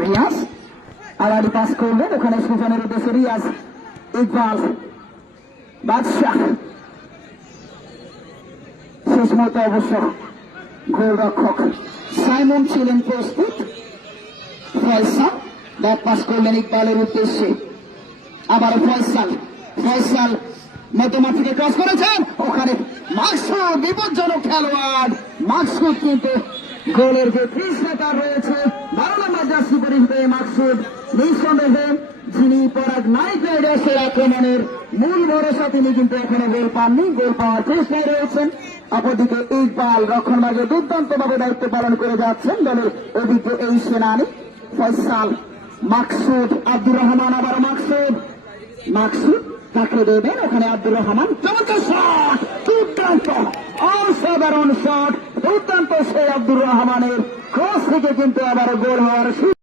রিয়াজ আড়াআড়ি পাস করবেন, ওখানে সুজনের উদ্দেশ্যে রিয়াজ, ইকবাল, বাদশাহ, শেষ মুহূর্তে অবশ্য গোলরক্ষক সাইমন ছিলেন প্রস্তুত। ফয়সাল ব্যাট পাস করলেন ইকবালের উদ্দেশ্যে, আবার ফয়সাল মধ্যমাঠ থেকে ক্রস করেছেন, ওখানে মাকসুদ, বিপজ্জনক খেলোয়াড় মাকসুদ, কিন্তু গোলের যে তৃষ্ণতা রয়েছে 12 নম্বর জার্সি পরিহিত মাকসুদ নিঃসন্দেহে যিনি পরাগ নাইট রাইডার্সের আক্রমণের মূল ভরসা, তিনি কিন্তু এখনো গোল পাননি, গোল পাওয়ার চেষ্টায় রয়েছেন। অপরদিকে ইকবাল রক্ষণভাগে দুর্দান্ত ভাবে দায়িত্ব পালন করে যাচ্ছেন দলের অভিজ্ঞ এই সেনানী। ফয়সাল, মাকসুদ, আব্দুর রহমান, আবার মাকসুদ তাকে দেবেন, ওখানে আব্দুর রহমান, চমৎকার শট, দুর্দান্ত অসাধারণ শট, দুর্দান্ত সেই আব্দুর রহমানের ক্রস থেকে কিন্তু আবার গোল হওয়ার